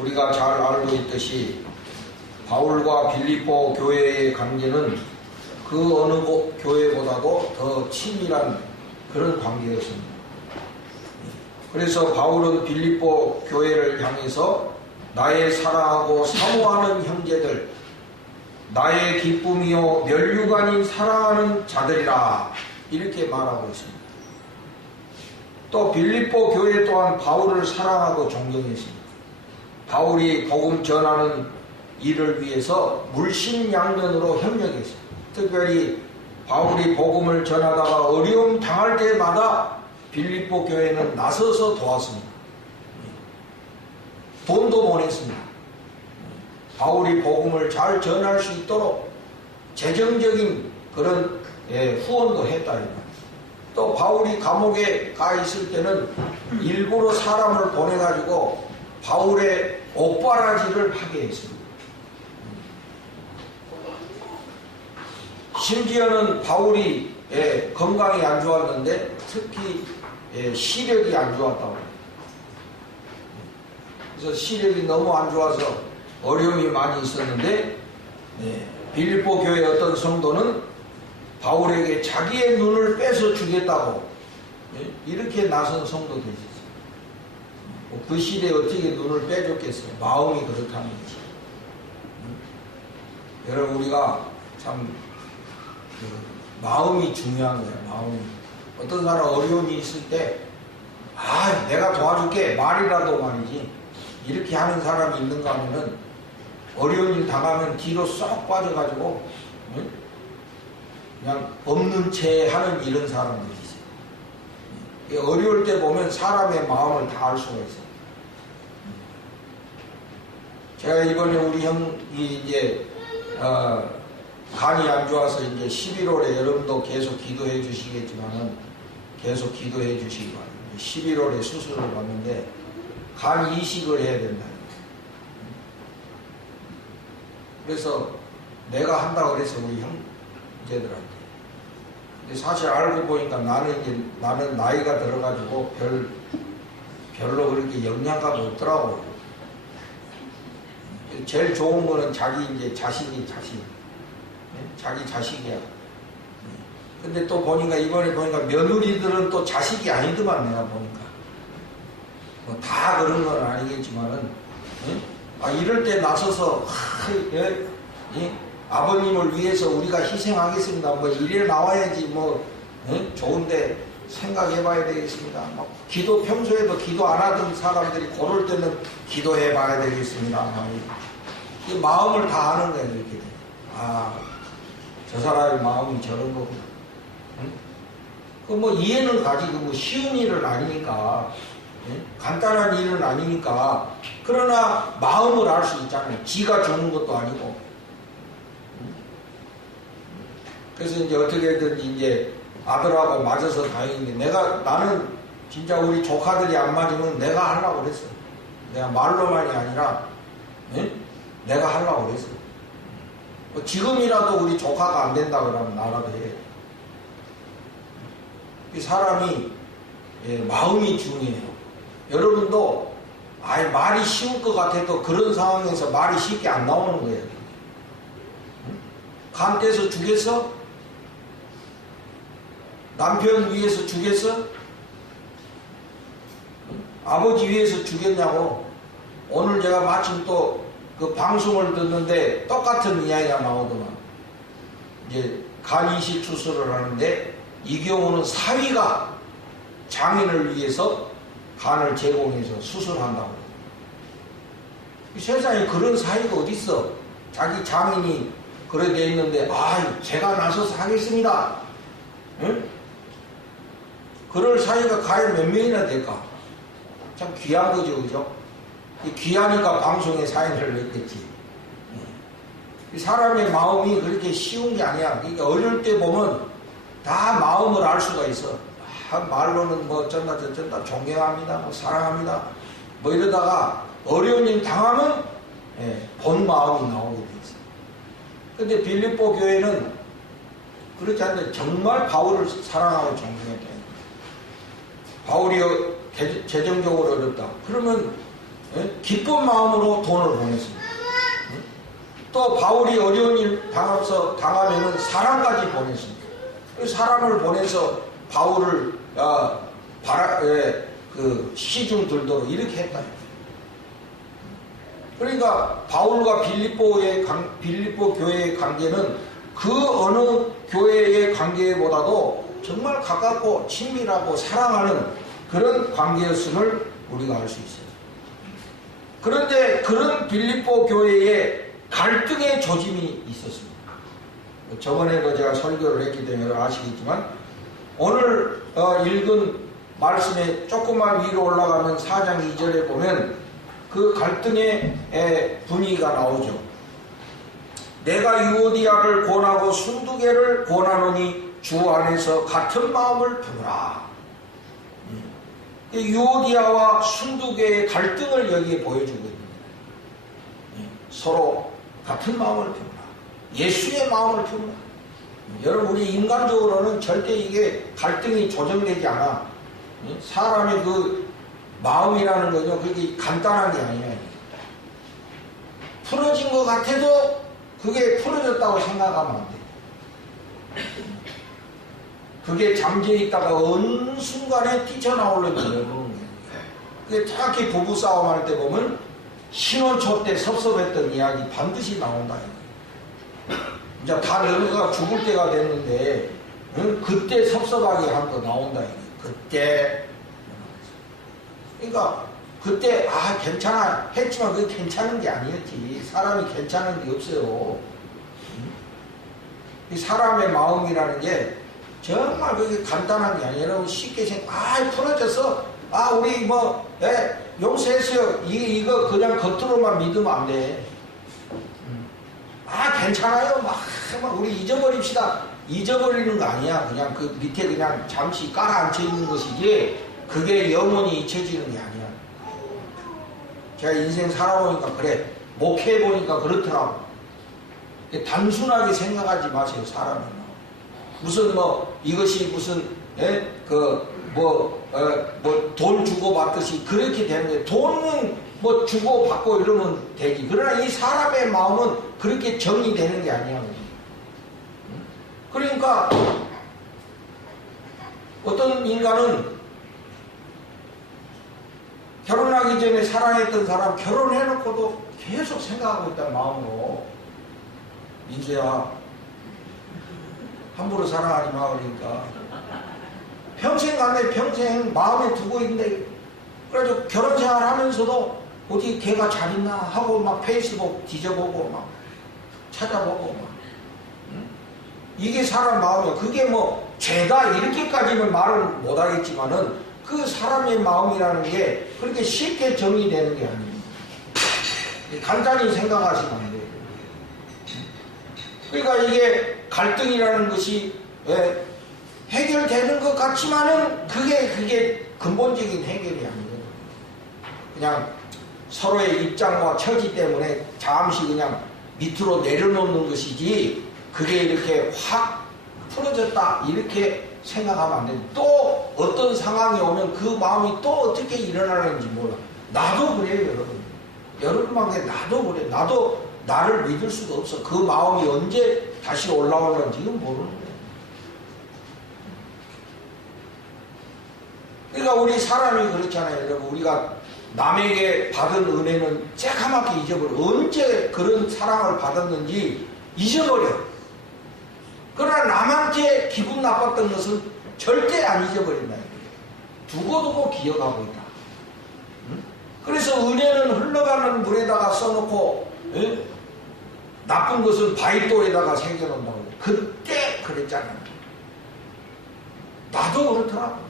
우리가 잘 알고 있듯이 바울과 빌립보 교회의 관계는 그 어느 교회보다도 더 친밀한 그런 관계였습니다. 그래서 바울은 빌립보 교회를 향해서 나의 사랑하고 사모하는 형제들, 나의 기쁨이요 면류관인 사랑하는 자들이라 이렇게 말하고 있습니다. 또 빌립보 교회 또한 바울을 사랑하고 존경했습니다. 바울이 복음 전하는 일을 위해서 물심양면으로 협력했습니다. 특별히 바울이 복음을 전하다가 어려움 당할 때마다 빌립보 교회는 나서서 도왔습니다. 돈도 보냈습니다. 바울이 복음을 잘 전할 수 있도록 재정적인 그런 후원도 했다. 또 바울이 감옥에 가 있을 때는 일부러 사람을 보내가지고 바울의 옥바라지를 하게 했습니다. 심지어는 바울이 건강이 안 좋았는데 특히 시력이 안 좋았다고 해요. 그래서 시력이 너무 안 좋아서 어려움이 많이 있었는데 빌립보 교회 어떤 성도는 바울에게 자기의 눈을 뺏어 주겠다고 이렇게 나선 성도도 있었어요. 그 시대에 어떻게 눈을 빼줬겠어요? 마음이 그렇다는 거지. 여러분 우리가 참 마음이 중요한 거예요. 마음이. 어떤 사람 어려움이 있을 때 내가 도와줄게 말이라도 말이지 이렇게 하는 사람이 있는가 하면은 어려운 일 당하면 뒤로 쏙 빠져가지고 그냥 없는 채 하는 이런 사람들이 있어요. 어려울 때 보면 사람의 마음을 다 알 수가 있어요. 제가 이번에 우리 형이 이제 간이 안 좋아서 이제 11월에 여러분도 계속 기도해 주시겠지만은 계속 기도해 주시기 바랍니다. 11월에 수술을 받는데 간 이식을 해야 된다. 그래서 내가 한다고 그래서 우리 형제들한테. 근데 사실 알고 보니까 나는 나이가 들어가지고 별로 그렇게 영양가가 없더라고요. 제일 좋은 거는 자기 자식이야. 근데 또 보니까 이번에 보니까 며느리들은 또 자식이 아니더만 내가 보니까. 뭐 다 그런 건 아니겠지만은 이럴 때 나서서 아버님을 위해서 우리가 희생하겠습니다. 뭐 이래 나와야지 뭐 좋은데 생각해봐야 되겠습니다. 기도 평소에도 기도 안 하던 사람들이 그럴 때는 기도해봐야 되겠습니다. 이 마음을 다 아는 거예요. 이렇게. 저 사람의 마음이 저런 거구나. 뭐 이해는 가지. 뭐 쉬운 일은 아니니까. 간단한 일은 아니니까. 그러나 마음을 알 수 있잖아요. 지가 좋은 것도 아니고. 그래서 이제 어떻게든 이제 아들하고 맞아서 다행인데 나는 진짜 우리 조카들이 안 맞으면 내가 하려고 그랬어. 내가 말로만이 아니라 내가 하려고 그랬어. 지금이라도 우리 조카가 안 된다 그러면 나라도 해. 이 사람이 마음이 중요해요. 여러분도 말이 쉬울 것 같아도 그런 상황에서 말이 쉽게 안 나오는 거예요. 간 떼서 주겠어? 남편 위해서 주겠어? 아버지 위해서 주겠냐고. 오늘 제가 마침 또 그 방송을 듣는데 똑같은 이야기가 나오더만. 이제 간 이식 수술을 하는데 이 경우는 사위가 장인을 위해서 간을 제공해서 수술한다고. 이 세상에 그런 사위가 어디 있어? 자기 장인이 그래 돼 있는데 제가 나서서 하겠습니다. 응? 그럴 사위가 과연 몇 명이나 될까? 참 귀한 거죠, 그죠? 귀하니까 방송에 사인을 냈겠지. 이 사람의 마음이 그렇게 쉬운 게 아니야. 그러니까 어릴 때 보면 다 마음을 알 수가 있어. 말로는 뭐 어쩐다 저쩐다 존경합니다, 뭐 사랑합니다, 뭐 이러다가 어려운 일 당하면 본 마음이 나오게 돼 있어. 근데 빌립보 교회는 그렇지 않는데 정말 바울을 사랑하고 존경했다. 바울이 재정적으로 어렵다. 그러면 기쁜 마음으로 돈을 보냈습니다. 또 바울이 어려운 일 당하면은 사람까지 보냈습니다. 사람을 보내서 바울을 시중 들도록 이렇게 했다. 그러니까 바울과 빌립보 교회의 관계는 그 어느 교회의 관계보다도 정말 가깝고 친밀하고 사랑하는 그런 관계였음을 우리가 알 수 있어요. 그런데 그런 빌립보 교회에 갈등의 조짐이 있었습니다. 저번에도 제가 설교를 했기 때문에 아시겠지만 오늘 읽은 말씀에 조금만 위로 올라가면 4장 2절에 보면 그 갈등의 분위기가 나오죠. 내가 유오디아를 권하고 순두개를 권하노니 주 안에서 같은 마음을 품으라. 유오디아와 순두개의 갈등을 여기에 보여주고 있습니다. 서로 같은 마음을 품으라. 예수의 마음을 품으라. 여러분, 우리 인간적으로는 절대 이게 갈등이 조정되지 않아. 사람의 그 마음이라는 거죠. 그게 간단한 게 아니에요. 풀어진 것 같아도 그게 풀어졌다고 생각하면 안 돼. 그게 잠재해 있다가 어느 순간에 뛰쳐나오려면 그러는 거예요. 그게 특히 부부싸움 할 때 보면 신혼초 때 섭섭했던 이야기 반드시 나온다. 이제 다 늙어가 죽을 때가 됐는데 그때 섭섭하게 한 거 나온다. 그때. 그러니까 그때 괜찮아 했지만 그게 괜찮은 게 아니었지. 사람이 괜찮은 게 없어요. 이 사람의 마음이라는 게 정말 그게 간단한 게 아니에요. 여러분 쉽게 풀어졌어. 우리 용서했어요. 이거 그냥 겉으로만 믿으면 안 돼. 괜찮아요. 막 우리 잊어버립시다. 잊어버리는 거 아니야. 그냥 그 밑에 그냥 잠시 깔아앉혀 있는 것이지 그게 영원히 잊혀지는 게 아니야. 제가 인생 살아보니까 그래. 목회해보니까 그렇더라고. 단순하게 생각하지 마세요. 사람은. 무슨 이것이 무슨 돈 주고 받듯이 그렇게 되는 게 돈은 주고 받고 이러면 되지. 그러나 이 사람의 마음은 그렇게 정리되는 게 아니야. 그러니까 어떤 인간은 결혼하기 전에 사랑했던 사람 결혼해놓고도 계속 생각하고 있다는 마음으로 민수야 함부로 사랑하지 마. 그러니까 평생 간에 평생 마음에 두고 있는데 그래가지고 결혼생활 하면서도 어디 걔가 잘 있나 하고 막 페이스북 뒤져보고 막 찾아보고 막 이게 사람 마음이야. 그게 죄다 이렇게까지는 말을 못하겠지만은 그 사람의 마음이라는 게 그렇게 쉽게 정리되는 게 아니에요. 간단히 생각하시면 안 돼요. 그러니까 이게 갈등이라는 것이 해결되는 것 같지만은 그게 근본적인 해결이 아니거든요. 그냥 서로의 입장과 처지 때문에 잠시 그냥 밑으로 내려놓는 것이지 그게 이렇게 확 풀어졌다 이렇게 생각하면 안 됩니다. 또 어떤 상황이 오면 그 마음이 또 어떻게 일어나는지 몰라. 나도 그래요, 여러분. 여러분만 나도 그래. 나도 나를 믿을 수가 없어. 그 마음이 언제 다시 올라올는지는 모르는 거예요. 그러니까 우리 사람이 그렇잖아요, 여러분. 우리가 남에게 받은 은혜는 새카맣게 잊어버려. 언제 그런 사랑을 받았는지 잊어버려. 그러나 남한테 기분 나빴던 것은 절대 안 잊어버린다. 두고두고 기억하고 있다. 그래서 은혜는 흘러가는 물에다가 써놓고 나쁜 것은 바위돌에다가 새겨놓는다고. 그때 그랬잖아요. 나도 그렇더라고.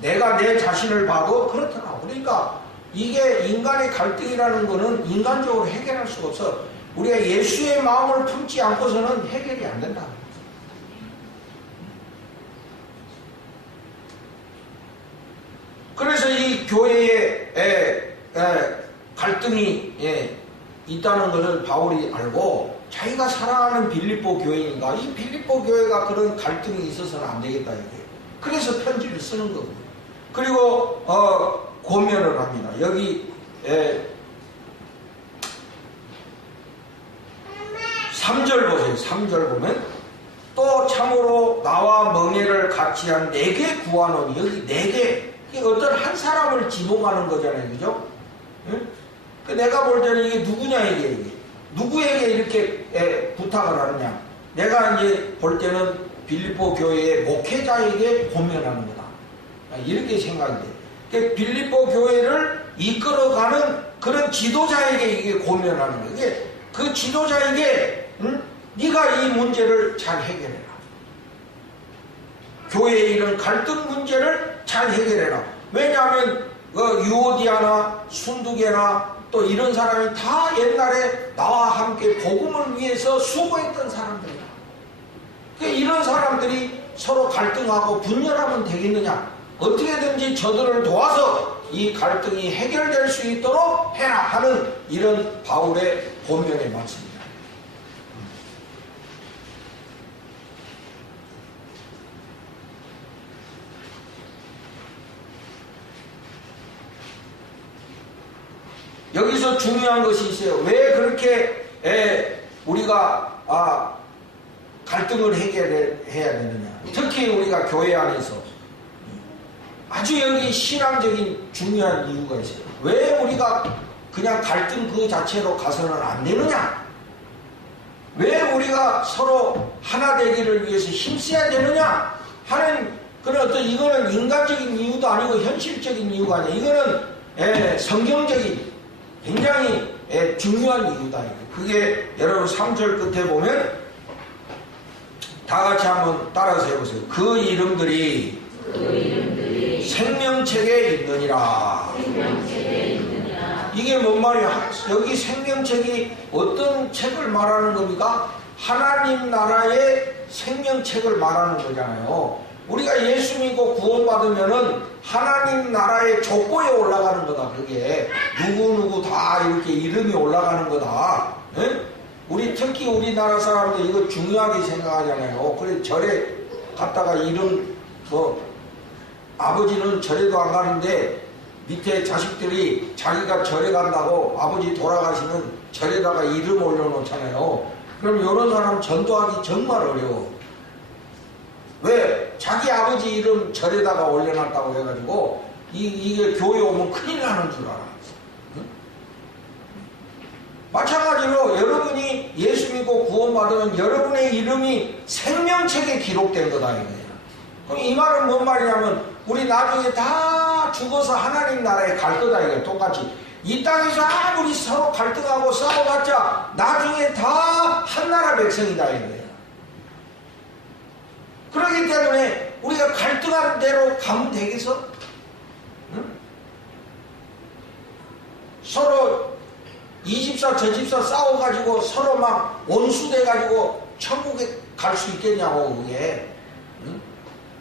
내가 내 자신을 봐도 그렇더라고. 그러니까 이게 인간의 갈등이라는 거는 인간적으로 해결할 수가 없어. 우리가 예수의 마음을 품지 않고서는 해결이 안 된다. 그래서 이 교회에 갈등이 있다는 것을 바울이 알고 자기가 사랑하는 빌립보 교회니까 이 빌립보 교회가 그런 갈등이 있어서는 안 되겠다. 이게. 그래서 편지를 쓰는 거거든요. 그리고 고면을 합니다. 여기 3절 보세요. 3절 보면 또 참으로 나와 멍에를 같이 한 내게 구하노니, 여기 내게, 어떤 한 사람을 지목하는 거잖아요. 그죠? 응? 내가 볼 때는 이게 누구냐, 이게. 누구에게 이렇게 부탁을 하느냐. 내가 이제 볼 때는 빌립보 교회의 목회자에게 고면하는 거다. 이렇게 생각이 돼. 그러니까 빌립보 교회를 이끌어가는 그런 지도자에게 이게 고면하는 거예요. 이게 그 지도자에게, 네가 이 문제를 잘 해결해라. 교회에 이런 갈등 문제를 잘 해결해라. 왜냐하면 유오디아나 순두개나 또 이런 사람이 다 옛날에 나와 함께 복음을 위해서 수고했던 사람들이다. 그러니까 이런 사람들이 서로 갈등하고 분열하면 되겠느냐. 어떻게든지 저들을 도와서 이 갈등이 해결될 수 있도록 해라 하는 이런 바울의 본면의 말씀입니다. 여기서 중요한 것이 있어요. 왜 그렇게 우리가 갈등을 해결해야 되느냐. 특히 우리가 교회 안에서 아주 여기 신앙적인 중요한 이유가 있어요. 왜 우리가 그냥 갈등 그 자체로 가서는 안 되느냐. 왜 우리가 서로 하나 되기를 위해서 힘써야 되느냐 하는 그런 어떤, 이거는 인간적인 이유도 아니고 현실적인 이유가 아니에요. 이거는 성경적인 굉장히 중요한 이유다. 그게 여러분 3절 끝에 보면 다 같이 한번 따라서 해보세요. 그 이름들이 생명책에 있느니라. 이게 뭔 말이야? 여기 생명책이 어떤 책을 말하는 겁니까? 하나님 나라의 생명책을 말하는 거잖아요. 우리가 예수 믿고 구원받으면은 하나님 나라의 족보에 올라가는 거다. 그게 누구누구 다 이렇게 이름이 올라가는 거다. 에? 우리 특히 우리나라 사람들 이거 중요하게 생각하잖아요. 그래 절에 갔다가 이름 아버지는 절에도 안 가는데 밑에 자식들이 자기가 절에 간다고 아버지 돌아가시면 절에다가 이름 올려놓잖아요. 그럼 이런 사람 전도하기 정말 어려워. 왜? 자기 아버지 이름 절에다가 올려놨다고 해가지고 이게 교회 오면 큰일 나는 줄 알아. 응? 마찬가지로 여러분이 예수 믿고 구원받으면 여러분의 이름이 생명책에 기록된 거다 이거예요. 그럼 이 말은 뭔 말이냐면 우리 나중에 다 죽어서 하나님 나라에 갈 거다 이거예요. 똑같이 이 땅에서 아무리 서로 갈등하고 싸워봤자 나중에 다 한나라 백성이다 이거예요. 그렇기 때문에 우리가 갈등하는 대로 가면 되겠어? 응? 서로 이 집사 저 집사 싸워가지고 서로 막 원수돼가지고 천국에 갈 수 있겠냐고 그게. 응?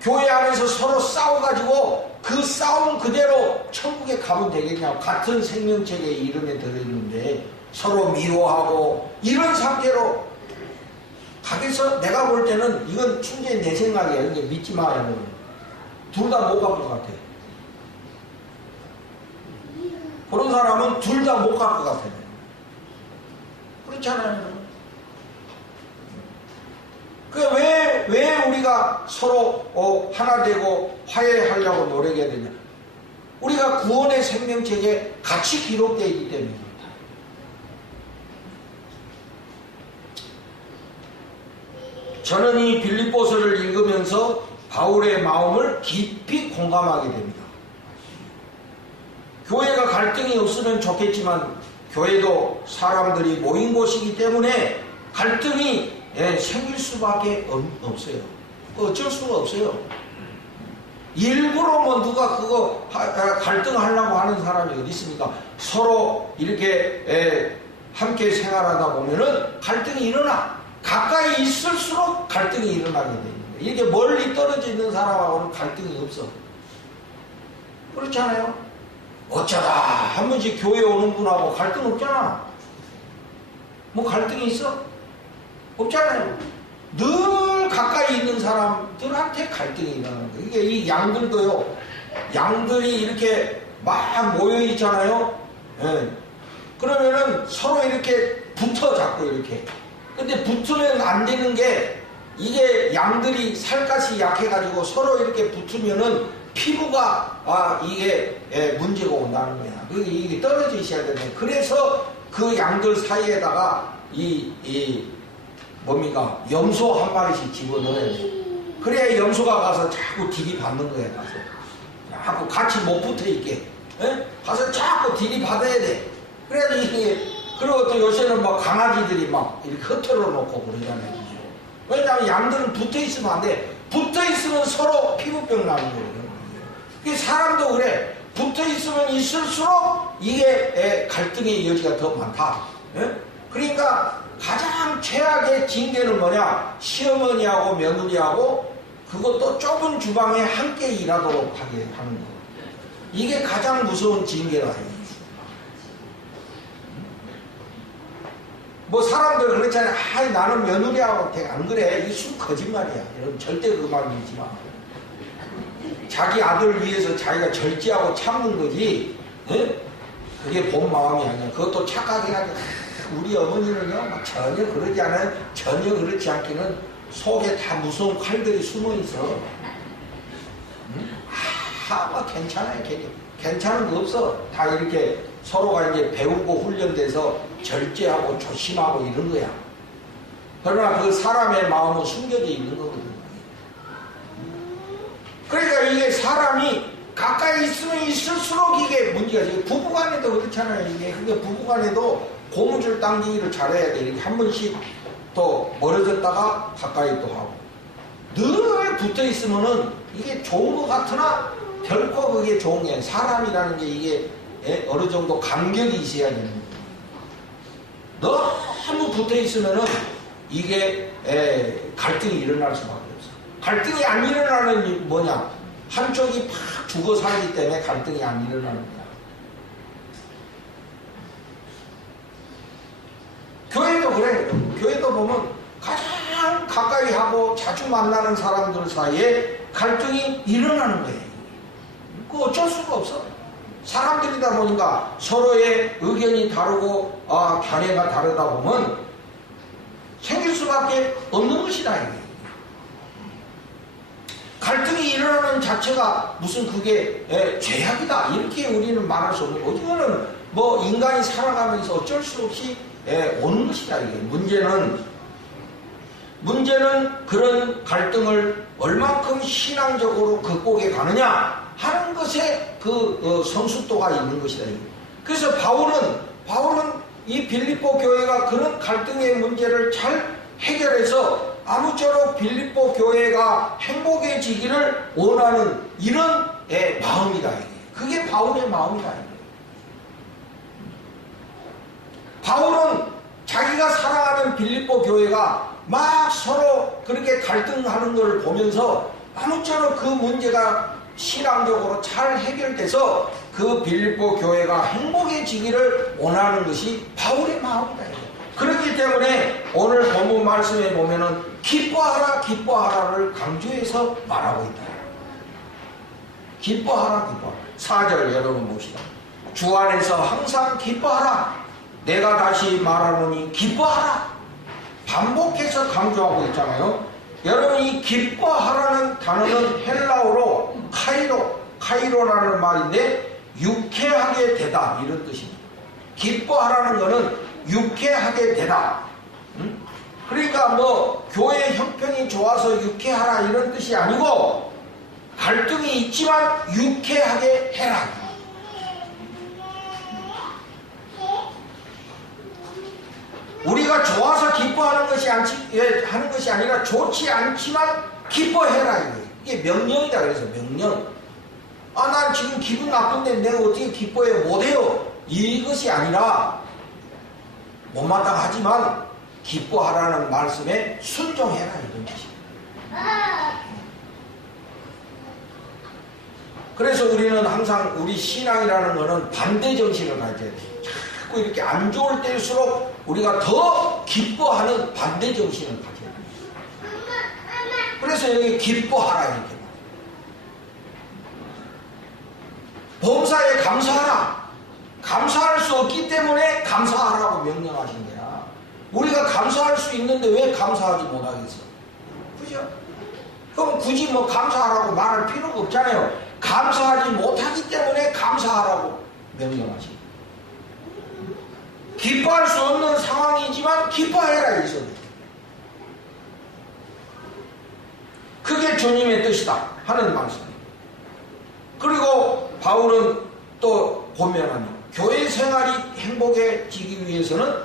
교회 안에서 서로 싸워가지고 그 싸움 그대로 천국에 가면 되겠냐고. 같은 생명책에 이름에 들어있는데 서로 미워하고 이런 상태로 가게서 내가 볼 때는 이건 충분히 내 생각이에요. 이게 믿지 마, 여러분. 둘 다 못 갈 것 같아. 그런 사람은 둘 다 못 갈 것 같아요. 그렇잖아요. 왜 우리가 서로 하나 되고 화해하려고 노력해야 되냐? 우리가 구원의 생명책에 같이 기록되어 있기 때문입니다. 저는 이 빌립보서를 읽으면서 바울의 마음을 깊이 공감하게 됩니다. 교회가 갈등이 없으면 좋겠지만 교회도 사람들이 모인 곳이기 때문에 갈등이 생길 수밖에 없어요. 어쩔 수가 없어요. 일부러 누가 그거 갈등하려고 하는 사람이 어디 있습니까? 서로 이렇게 함께 생활하다 보면은 갈등이 일어나. 가까이 있을수록 갈등이 일어나게 됩니다. 이렇게 멀리 떨어져 있는 사람하고는 갈등이 없어. 그렇지 않아요? 어쩌다 한 번씩 교회 오는 분하고 갈등 없잖아. 뭐 갈등이 있어? 없잖아요. 늘 가까이 있는 사람들한테 갈등이 일어나는 거예요. 이게 이 양들도요. 양들이 이렇게 막 모여 있잖아요. 예. 그러면은 서로 이렇게 붙어 자꾸 이렇게. 근데 붙으면 안 되는 게 이게 양들이 살갗이 약해가지고 서로 이렇게 붙으면은 피부가 이게 문제가 온다는 거야. 이게 떨어져 있어야 되는. 그래서 그 양들 사이에다가 뭡니까? 염소 한 마리씩 집어넣어야 돼. 그래야 염소가 가서 자꾸 들이받는 거야. 가서 자꾸 같이 못 붙어 있게. 에? 가서 자꾸 들이받아야 돼. 그래야 이게. 그리고 또 요새는 막 강아지들이 막 이렇게 흩어져 놓고 그러잖아요. 왜냐하면 양들은 붙어 있으면 안 돼. 붙어 있으면 서로 피부병 나는 거예요. 사람도 그래. 붙어 있으면 있을수록 이게 갈등의 여지가 더 많다. 예? 그러니까 가장 최악의 징계는 뭐냐? 시어머니하고 며느리하고 그것도 좁은 주방에 함께 일하도록 하게 하는 거. 이게 가장 무서운 징계라. 뭐 사람들 그렇잖아요. 나는 며느리하고 안 그래. 이 순 거짓말이야. 여러분 절대 그 말 믿지 마. 자기 아들 위해서 자기가 절제하고 참는 거지. 에? 그게 본 마음이 아니야. 그것도 착하게 하고 우리 어머니는요 막 전혀 그러지 않아요. 전혀 그렇지 않기는 속에 다 무서운 칼들이 숨어 있어. 막 괜찮아요. 괜찮은 거 없어. 다 이렇게 서로가 이제 배우고 훈련돼서 절제하고 조심하고 이런 거야. 그러나 그 사람의 마음은 숨겨져 있는 거거든. 그러니까 이게 사람이 가까이 있으면 있을수록 이게 문제가 있어요. 부부간에도 그렇잖아요. 이게. 근데 부부간에도 고무줄 당기기를 잘해야 돼. 이렇게 한 번씩 또 멀어졌다가 가까이 또 하고. 늘 붙어 있으면은 이게 좋은 것 같으나 결코 그게 좋은 게 아니에요. 사람이라는 게 이게 어느 정도 간격이 있어야 되는 거예요. 너무 붙어 있으면은 이게 갈등이 일어날 수밖에 없어. 갈등이 안 일어나는 뭐냐? 한쪽이 팍 죽어 살기 때문에 갈등이 안 일어나는 거야. 교회도 그래. 교회도 보면 가장 가까이 하고 자주 만나는 사람들 사이에 갈등이 일어나는 거예요. 그거 어쩔 수가 없어. 사람들이다 보니까 서로의 의견이 다르고 견해가 다르다 보면 생길 수밖에 없는 것이다. 이게. 갈등이 일어나는 자체가 무슨 그게 죄악이다 이렇게 우리는 말할 수 없는 거고 이거는 뭐 인간이 살아가면서 어쩔 수 없이 오는 것이다. 이게 문제는 그런 갈등을 얼만큼 신앙적으로 극복해 가느냐 하는 것에 그 성숙도가 있는 것이다. 이게. 그래서 바울은 이 빌립보 교회가 그런 갈등의 문제를 잘 해결해서 아무쪼록 빌립보 교회가 행복해지기를 원하는 이런 마음이다. 이게. 그게 바울의 마음이다. 이게. 바울은 자기가 사랑하는 빌립보 교회가 막 서로 그렇게 갈등하는 걸 보면서 아무쪼록 그 문제가 신앙적으로 잘 해결돼서 그 빌립보 교회가 행복해지기를 원하는 것이 바울의 마음이다. 이게. 그렇기 때문에 오늘 본문 말씀에 보면은 기뻐하라 기뻐하라를 강조해서 말하고 있다. 기뻐하라 기뻐하라. 4절 여러분 봅시다. 주 안에서 항상 기뻐하라. 내가 다시 말하노니 기뻐하라. 반복해서 강조하고 있잖아요. 여러분 이 기뻐하라는 단어는 헬라어로 카이로라는 말인데 유쾌하게 되다 이런 뜻입니다. 기뻐하라는 것은 유쾌하게 되다. 그러니까 뭐 교회 형편이 좋아서 유쾌하라 이런 뜻이 아니고 갈등이 있지만 유쾌하게 해라. 우리가 좋아서 기뻐하는 것이 하는 것이 아니라 좋지 않지만 기뻐해라. 이게 명령이다. 그래서 명령. 난 지금 기분 나쁜데 내가 어떻게 기뻐해 못해요. 이것이 아니라 못마땅하지만 기뻐하라는 말씀에 순종해라 이런 뜻입니다. 그래서 우리는 항상 우리 신앙이라는 것은 반대 정신을 가져야 돼요. 자꾸 이렇게 안 좋을 때일수록 우리가 더 기뻐하는 반대 정신을 가져야 돼요. 그래서 여기 기뻐하라 이렇게. 범사에 감사하라. 감사할 수 없기 때문에 감사하라고 명령하신 거야. 우리가 감사할 수 있는데 왜 감사하지 못하겠어? 그죠? 그럼 굳이 뭐 감사하라고 말할 필요가 없잖아요. 감사하지 못하기 때문에 감사하라고 명령하신 거야. 기뻐할 수 없는 상황이지만 기뻐해라 이 소리. 그게 주님의 뜻이다 하는 말씀입니다. 그리고 바울은 또 고면하며 교회 생활이 행복해지기 위해서는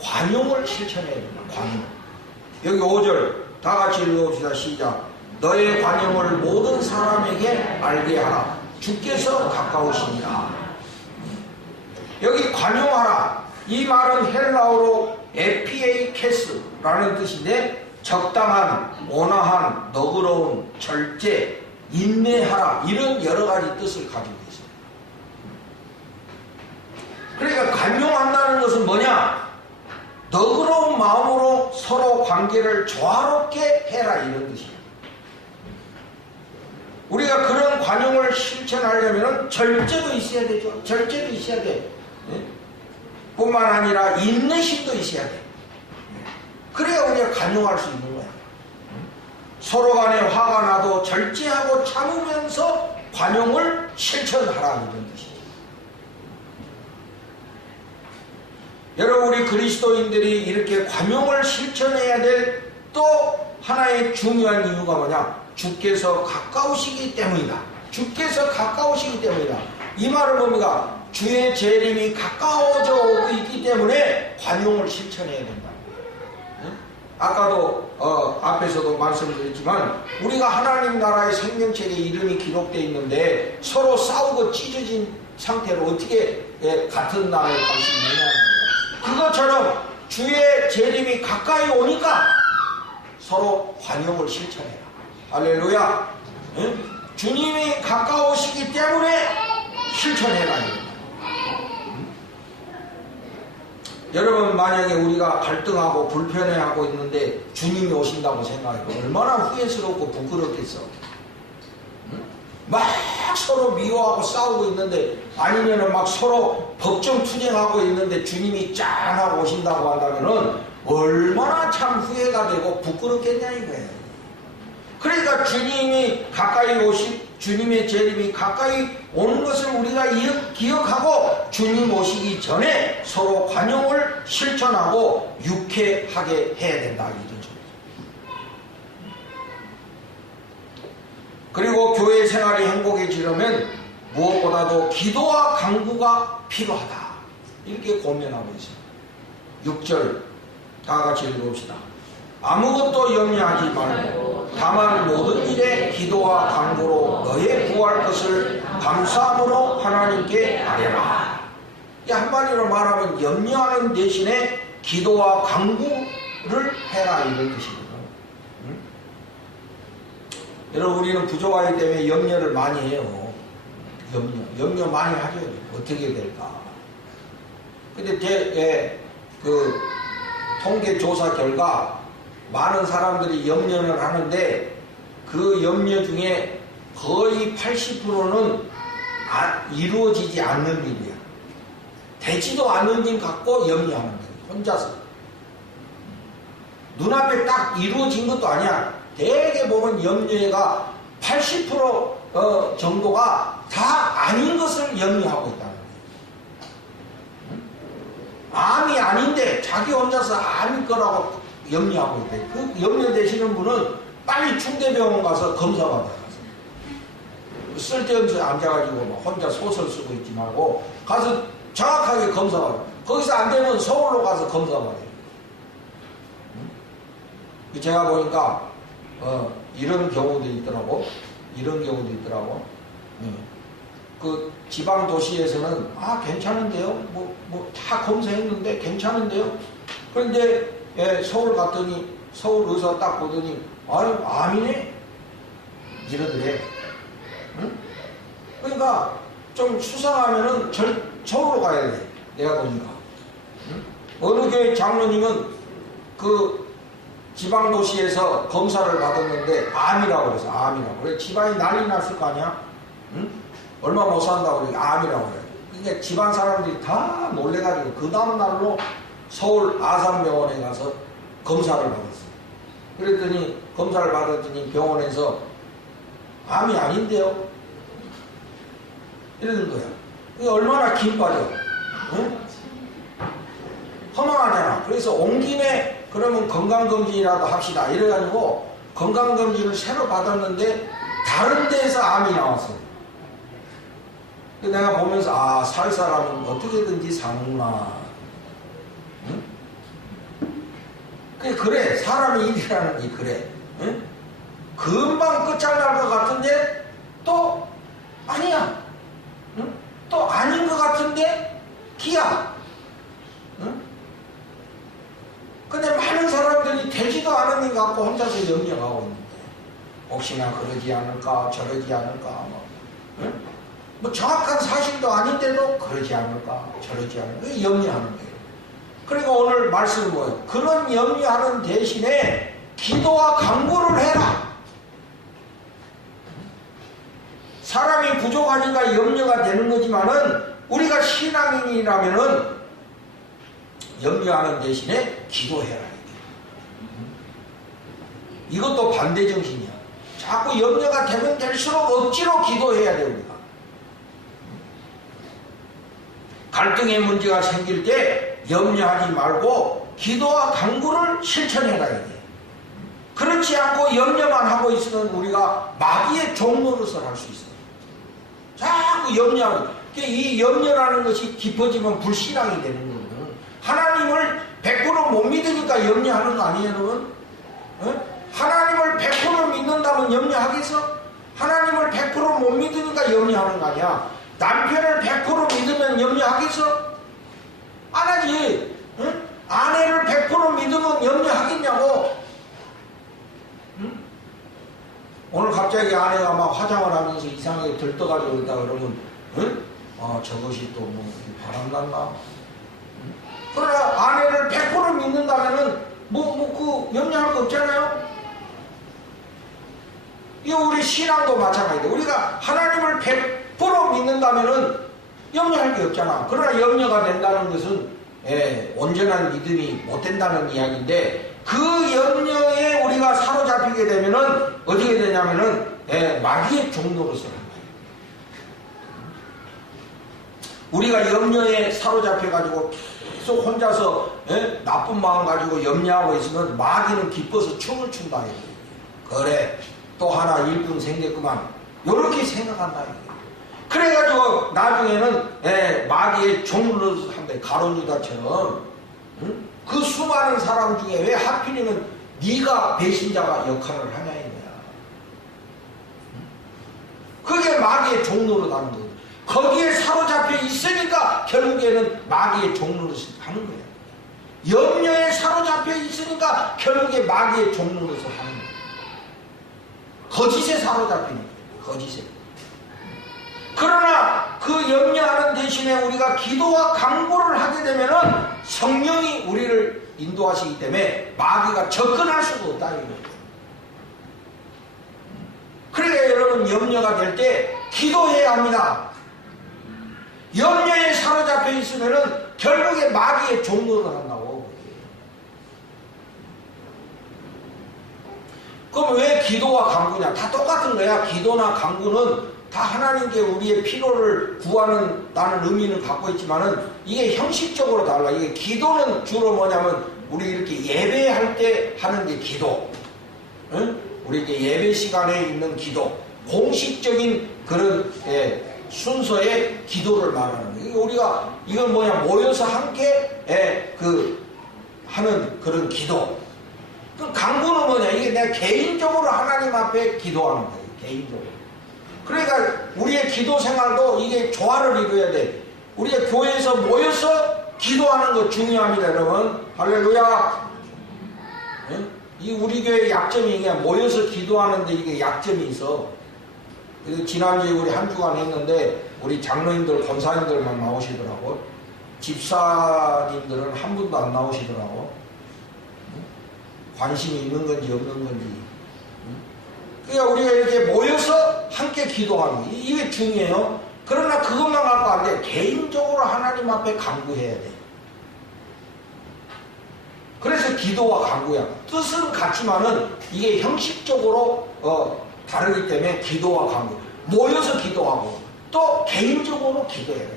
관용을 실천해야 된다. 관용. 여기 5절 다 같이 읽어봅시다. 시작. 너의 관용을 모든 사람에게 알게 하라. 주께서 가까우시니라. 여기 관용하라. 이 말은 헬라어로 에피에이케스라는 뜻인데 적당한, 온화한, 너그러운, 절제, 인내하라 이런 여러 가지 뜻을 가지고 있습니다. 그러니까 관용한다는 것은 뭐냐? 너그러운 마음으로 서로 관계를 조화롭게 해라 이런 뜻이에요. 우리가 그런 관용을 실천하려면 절제도 있어야 되죠. 절제도 있어야 돼. 뿐만 아니라 인내심도 있어야 돼. 그래야 우리가 관용할 수 있는 거야. 서로 간에 화가 나도 절제하고 참으면서 관용을 실천하라 이런 뜻이죠. 여러분 우리 그리스도인들이 이렇게 관용을 실천해야 될 또 하나의 중요한 이유가 뭐냐? 주께서 가까우시기 때문이다. 주께서 가까우시기 때문이다. 이 말은 뭡니까? 주의 재림이 가까워져 오고 있기 때문에 관용을 실천해야 된다. 아까도 앞에서도 말씀드렸지만 우리가 하나님 나라의 생명책에 이름이 기록되어 있는데 서로 싸우고 찢어진 상태로 어떻게 같은 나라에 갈 수 있느냐. 그것처럼 주의 재림이 가까이 오니까 서로 관용을 실천해라. 할렐루야. 주님이 가까우시기 때문에 실천해라. 여러분 만약에 우리가 갈등하고 불편해하고 있는데 주님이 오신다고 생각해도 얼마나 후회스럽고 부끄럽겠어. 막 서로 미워하고 싸우고 있는데 아니면은 막 서로 법정 투쟁하고 있는데 주님이 짠 하고 오신다고 한다면은 얼마나 참 후회가 되고 부끄럽겠냐 이거예요. 그러니까 주님이 가까이 주님의 재림이 가까이 오는 것을 우리가 기억하고 주님 오시기 전에 서로 관용을 실천하고 유쾌하게 해야 된다 이런 점이죠. 그리고 교회 생활이 행복해지려면 무엇보다도 기도와 간구가 필요하다 이렇게 고면하고 있습니다. 6절 다 같이 읽어봅시다. 아무것도 염려하지 말고 다만 모든 일에 기도와 간구로 너의 구할 것을 감사함으로 하나님께 아뢰라. 이 한마디로 말하면 염려하는 대신에 기도와 간구를 해라 이런 뜻입니다. 여러분 우리는 부족하기 때문에 염려를 많이 해요. 염려 많이 하죠. 어떻게 될까. 근데 그 통계 조사 결과 많은 사람들이 염려를 하는데 그 염려 중에 거의 80%는 이루어지지 않는 일이야. 되지도 않는 일 갖고 염려하는 거야. 혼자서. 눈앞에 딱 이루어진 것도 아니야. 대개 보면 염려가 80% 정도가 다 아닌 것을 염려하고 있다는 거야. 암이 아닌데 자기 혼자서 암일 거라고 염려하고 있대. 그 염려되시는 분은 빨리 중대병원 가서 검사 받아가서 쓸데없이 앉아가지고 막 혼자 소설 쓰고 있지 말고 가서 정확하게 검사 받아. 거기서 안 되면 서울로 가서 검사 받아요. 제가 보니까 이런 경우도 있더라고. 그 지방 도시에서는 괜찮은데요. 뭐 다 검사했는데 괜찮은데요. 그런데 서울 갔더니 서울 의사 딱 보더니 아유 암이네 이러더래. 응? 그러니까 좀 수상하면은 서울로 가야 돼. 내가 보니까. 응? 어느 교회 장로님은 그 지방 도시에서 검사를 받았는데 암이라고 그래서 암이라고. 그래 집안이 난리 났을 거 아니야. 응? 얼마 못 산다고 그러니까 암이라고 그래요. 그러니까 집안 사람들이 다 놀래가지고 그 다음날로 서울 아산병원에 가서 검사를 받았어요. 그랬더니 검사를 받았더니 병원에서 암이 아닌데요? 이러는 거야. 이게 얼마나 긴 빠져. 응? 허망하잖아. 그래서 온 김에 그러면 건강검진이라도 합시다. 이래가지고 건강검진을 새로 받았는데 다른 데에서 암이 나왔어요. 내가 보면서 아, 살 사람은 어떻게든지 사는구나. 응? 그래. 사람의 일이라는 게 그래. 응? 금방 끝장날 것 같은데 또 아니야. 응? 또 아닌 것 같은데 기야. 응? 근데 많은 사람들이 되지도 않은 것 같고 혼자서 염려하고 있는데 혹시나 그러지 않을까 저러지 않을까 응? 뭐 정확한 사실도 아닌데도 그러지 않을까 저러지 않을까 염려하는 거예요. 그리고 오늘 말씀은 뭐예요? 그런 염려하는 대신에 기도와 간구를 해라. 사람이 부족하니까 염려가 되는 거지만은 우리가 신앙인이라면은 염려하는 대신에 기도해라. 이것도 반대 정신이야. 자꾸 염려가 되면 될수록 억지로 기도해야 돼 우리가. 갈등의 문제가 생길 때 염려하지 말고 기도와 간구를 실천해라. 그렇지 않고 염려만 하고 있으면 우리가 마귀의 종로로서 할 수 있어요. 자꾸 염려하는. 이 염려라는 것이 깊어지면 불신앙이 되는 거거든. 하나님을 100% 못 믿으니까 염려하는 거 아니에요, 여러분? 하나님을 100% 믿는다면 염려하겠어? 하나님을 100% 못 믿으니까 염려하는 거 아니야. 남편을 100% 믿으면 염려하겠어? 안 하지. 응? 아내를 100% 믿으면 염려하겠냐고. 응? 오늘 갑자기 아내가 막 화장을 하면서 이상하게 들떠가지고 있다 그러면 응? 저것이 또 뭐 바람났나? 응? 그러나 아내를 100% 믿는다면은 그 염려할 거 없잖아요. 이 우리 신앙도 마찬가지다. 우리가 하나님을 100% 믿는다면은 염려할 게 없잖아. 그러나 염려가 된다는 것은 온전한 믿음이 못 된다는 이야기인데 그 염려에 우리가 사로잡히게 되면은 어떻게 되냐면은 마귀의 종로로서 우리가 염려에 사로잡혀가지고 계속 혼자서 나쁜 마음 가지고 염려하고 있으면 마귀는 기뻐서 춤을 춘다. 그래 또 하나 일꾼 생겼구만. 이렇게 생각한다. 그래가지고 나중에는 마귀의 종로로서 한다. 가룟 유다처럼 응? 그 수많은 사람 중에 왜 하필이면 네가 배신자가 역할을 하냐 이거야. 그게 마귀의 종로로 가는 거야. 거기에 사로잡혀 있으니까 결국에는 마귀의 종로로서 가는 거야. 염려에 사로잡혀 있으니까 결국에 마귀의 종로로서 가는 거야. 거짓에 사로잡히는 거야. 거짓에. 그러나 그 염려하는 대신에 우리가 기도와 간구를 하게 되면은 성령이 우리를 인도하시기 때문에 마귀가 접근할 수가 없다 이거예요. 그러니까 여러분 염려가 될 때 기도해야 합니다. 염려에 사로잡혀 있으면은 결국에 마귀의 종로를 한다고. 그럼 왜 기도와 간구냐? 다 똑같은 거야. 기도나 간구는 다 하나님께 우리의 필요를 구하는다는 의미는 갖고 있지만은 이게 형식적으로 달라. 이게 기도는 주로 뭐냐면 우리 이렇게 예배할 때 하는 게 기도. 응? 우리 이제 예배 시간에 있는 기도. 공식적인 그런 순서의 기도를 말하는 거예요. 우리가 이건 뭐냐 모여서 함께 하는 그런 기도. 그 간구는 뭐냐 이게 내가 개인적으로 하나님 앞에 기도하는 거예요. 개인적으로. 그러니까 우리의 기도 생활도 이게 조화를 이루어야 돼. 우리의 교회에서 모여서 기도하는 거 중요합니다, 여러분. 할렐루야. 네? 이 우리 교회의 약점이 이게 모여서 기도하는데 이게 약점이 있어. 그래서 지난주에 우리 한 주간 했는데 우리 장로님들, 권사님들만 나오시더라고. 집사님들은 한 분도 안 나오시더라고. 관심이 있는 건지 없는 건지. 그러니까 우리가 이렇게 모여서 함께 기도하는 게 이게 중요해요. 그러나 그것만 갖고 안 돼. 개인적으로 하나님 앞에 간구해야 돼. 그래서 기도와 간구야. 뜻은 같지만은 이게 형식적으로 다르기 때문에 기도와 간구. 모여서 기도하고 또 개인적으로 기도해야 돼.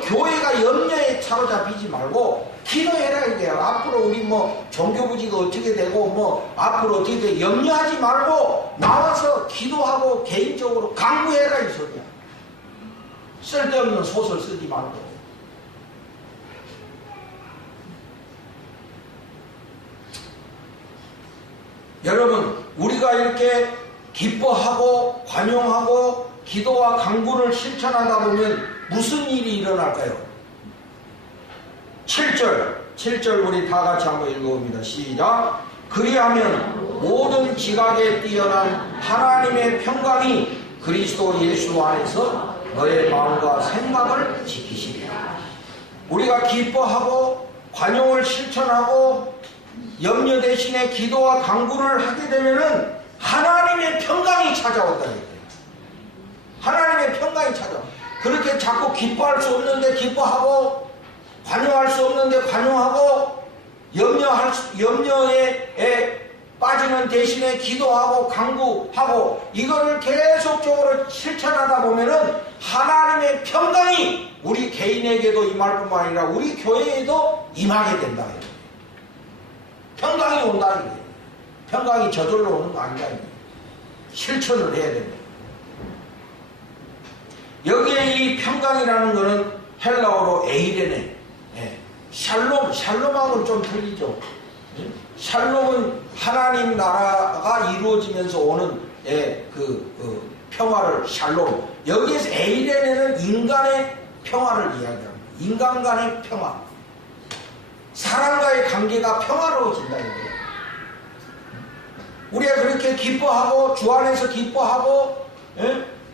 교회가 염려에 사로잡히지 말고 기도해라 이게요. 앞으로 우리 뭐 종교부지가 어떻게 되고 뭐 앞으로 어떻게 돼 염려하지 말고 나와서 기도하고 개인적으로 간구해라 이 소리야. 쓸데없는 소설 쓰지 말고. 여러분, 우리가 이렇게 기뻐하고 관용하고 기도와 간구를 실천하다 보면 무슨 일이 일어날까요? 7절 우리 다 같이 한번 읽어봅니다. 시작. 그리하면 모든 지각에 뛰어난 하나님의 평강이 그리스도 예수 안에서 너의 마음과 생각을 지키시리라. 우리가 기뻐하고 관용을 실천하고 염려 대신에 기도와 간구를 하게 되면은 하나님의 평강이 찾아온다. 하나님의 평강이 찾아와. 그렇게 자꾸 기뻐할 수 없는데 기뻐하고 관용할 수 없는데 관용하고 염려에 빠지는 대신에 기도하고 간구하고 이거를 계속적으로 실천하다 보면은 하나님의 평강이 우리 개인에게도 임할 뿐만 아니라 우리 교회에도 임하게 된다. 평강이 온다는 거예요. 평강이 저절로 오는 거 아니다. 실천을 해야 됩니다. 여기에 이 평강이라는 것은 헬라어로 에이레네, 샬롬하고는 좀 틀리죠. 샬롬은 하나님 나라가 이루어지면서 오는 평화를 샬롬. 여기에서 에이레네는 인간의 평화를 이야기합니다. 인간 간의 평화. 사람과의 관계가 평화로워진다는 거예요. 우리가 그렇게 기뻐하고 주 안에서 기뻐하고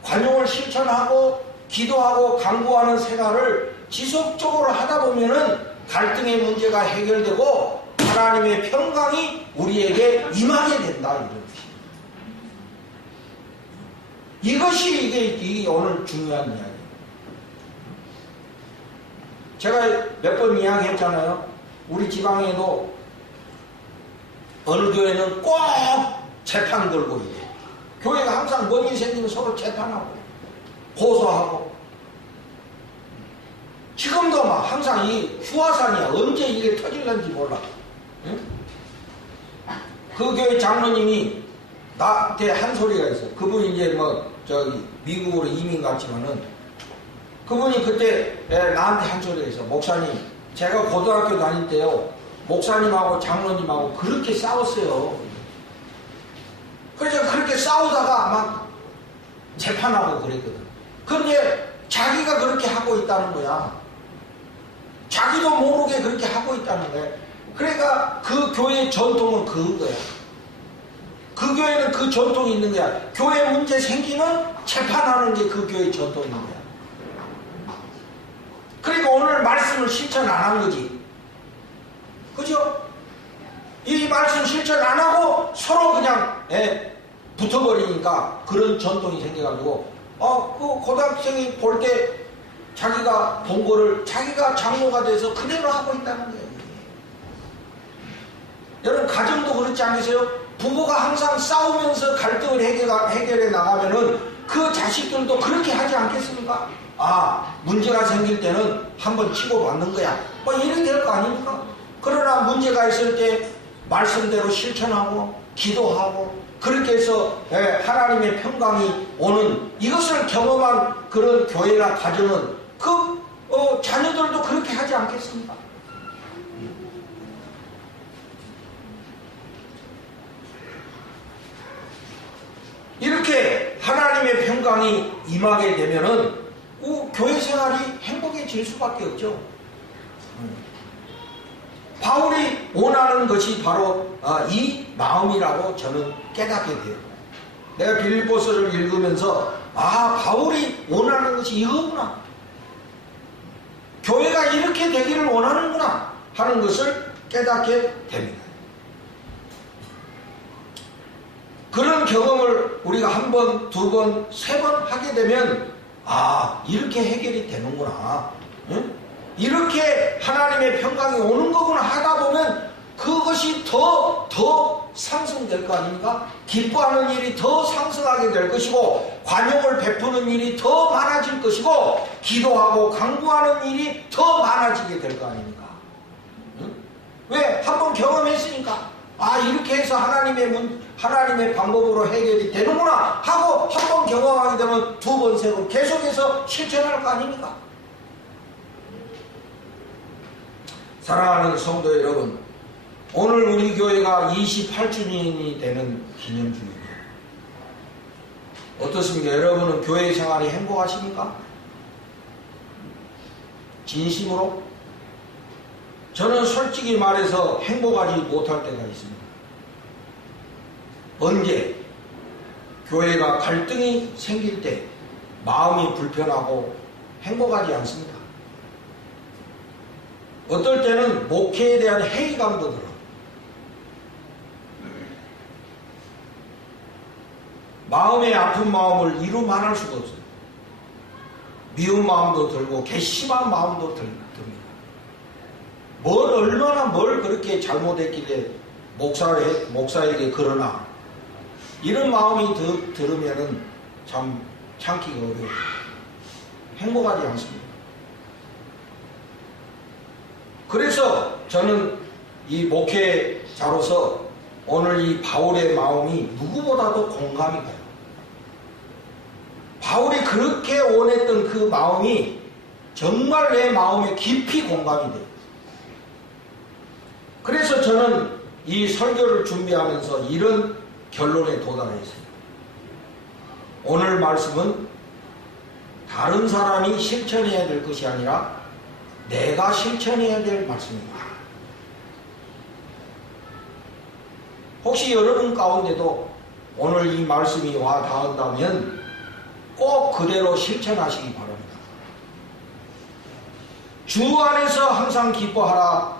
관용을 실천하고 기도하고 간구하는 생활을 지속적으로 하다 보면은 갈등의 문제가 해결되고 하나님의 평강이 우리에게 임하게 된다. 이런 이것이 이게 오늘 중요한 이야기예요. 제가 몇 번 이야기했잖아요. 우리 지방에도 어느 교회는 꼭 재판 걸고 있대. 교회가 항상 뭔 일 생기면 서로 재판하고 고소하고 지금도 막 항상 이 휴화산이야. 언제 이게 터질는지 몰라. 응? 그 교회 장로님이 나한테 한 소리가 있어. 그분이 이제 미국으로 이민 갔지만은 그분이 그때 나한테 한 소리가 있어. 목사님, 제가 고등학교 다닐 때요 목사님하고 장로님하고 그렇게 싸웠어요. 그래서 그렇게 싸우다가 막 재판하고 그랬거든. 그런데 자기가 그렇게 하고 있다는 거야. 자기도 모르게 그렇게 하고 있다는 거야. 그러니까 그 교회의 전통은 그거야. 그 교회는 그 전통이 있는 거야. 교회 문제 생기면 재판하는 게 그 교회의 전통인 거야. 그러니까 오늘 말씀을 실천 안 한 거지. 그죠? 이 말씀 실천 안 하고 서로 그냥 붙어버리니까 그런 전통이 생겨가지고 그 고등학생이 볼 때 자기가 본 거를 자기가 장로가 돼서 그대로 하고 있다는 거예요. 여러분 가정도 그렇지 않으세요? 부부가 항상 싸우면서 갈등을 해결해 나가면은 그 자식들도 그렇게 하지 않겠습니까? 문제가 생길 때는 한번 치고받는 거야. 이렇게 될 거 아닙니까? 그러나 문제가 있을 때 말씀대로 실천하고 기도하고 그렇게 해서 하나님의 평강이 오는 이것을 경험한 그런 교회나 가정은 자녀들도 그렇게 하지 않겠습니까? 이렇게 하나님의 평강이 임하게 되면은 교회 생활이 행복해질 수밖에 없죠. 바울이 원하는 것이 바로 이 마음이라고 저는 깨닫게 돼요. 내가 빌립보서를 읽으면서 바울이 원하는 것이 이거구나. 교회가 이렇게 되기를 원하는구나 하는 것을 깨닫게 됩니다. 그런 경험을 우리가 한 번, 두 번, 세 번 하게 되면 아, 이렇게 해결이 되는구나. 응? 이렇게 하나님의 평강이 오는 거구나 하다 보면 그것이 더 상승될 거 아닙니까? 기뻐하는 일이 더 상승하게 될 것이고, 관용을 베푸는 일이 더 많아질 것이고, 기도하고 강구하는 일이 더 많아지게 될 거 아닙니까? 응? 왜? 한번 경험했으니까. 아, 이렇게 해서 하나님의 방법으로 해결이 되는구나 하고 한 번 경험하게 되면 두 번, 세 번 계속해서 실천할 거 아닙니까? 사랑하는 성도 여러분, 오늘 우리 교회가 28주년이 되는 기념주입니다. 어떻습니까? 여러분은 교회 생활이 행복하십니까? 진심으로? 저는 솔직히 말해서 행복하지 못할 때가 있습니다. 언제? 교회가 갈등이 생길 때 마음이 불편하고 행복하지 않습니다. 어떨 때는 목회에 대한 회의감도 들어요. 마음의 아픈 마음을 이루 말할 수가 없어요. 미운 마음도 들고 괘씸한 마음도 듭니다. 얼마나 그렇게 잘못했길래 목사에게 그러나, 이런 마음이 들으면은 참 참기가 어려워요. 행복하지 않습니다. 그래서 저는 이 목회자로서 오늘 이 바울의 마음이 누구보다도 공감이 가요. 바울이 그렇게 원했던 그 마음이 정말 내 마음에 깊이 공감이 돼요. 그래서 저는 이 설교를 준비하면서 이런 결론에 도달했어요. 오늘 말씀은 다른 사람이 실천해야 될 것이 아니라 내가 실천해야 될 말씀입니다. 혹시 여러분 가운데도 오늘 이 말씀이 와 닿은다면 꼭 그대로 실천하시기 바랍니다. 주 안에서 항상 기뻐하라.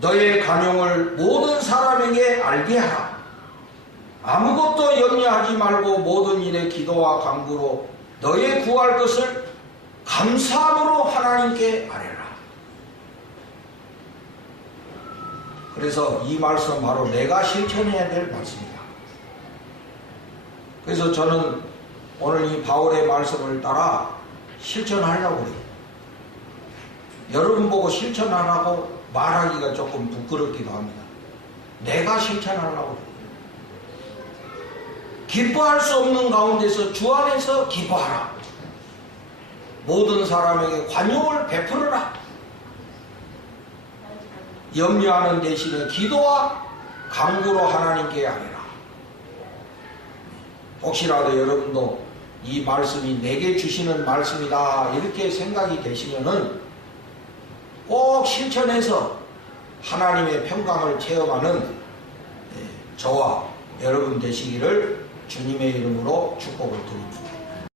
너의 간용을 모든 사람에게 알게 하라. 아무것도 염려하지 말고 모든 일에 기도와 간구로 너의 구할 것을 감사함으로 하나님께 아뢰라. 그래서 이 말씀 바로 내가 실천해야 될 말씀이다. 그래서 저는 오늘 이 바울의 말씀을 따라 실천하려고 해요. 여러분 보고 실천하라고 말하기가 조금 부끄럽기도 합니다. 내가 실천하려고 해요. 기뻐할 수 없는 가운데서 주 안에서 기뻐하라. 모든 사람에게 관용을 베풀어라. 염려하는 대신에 기도와 간구로 하나님께 아뢰라. 혹시라도 여러분도 이 말씀이 내게 주시는 말씀이다 이렇게 생각이 되시면은 꼭 실천해서 하나님의 평강을 체험하는 저와 여러분 되시기를 주님의 이름으로 축복을 드립니다.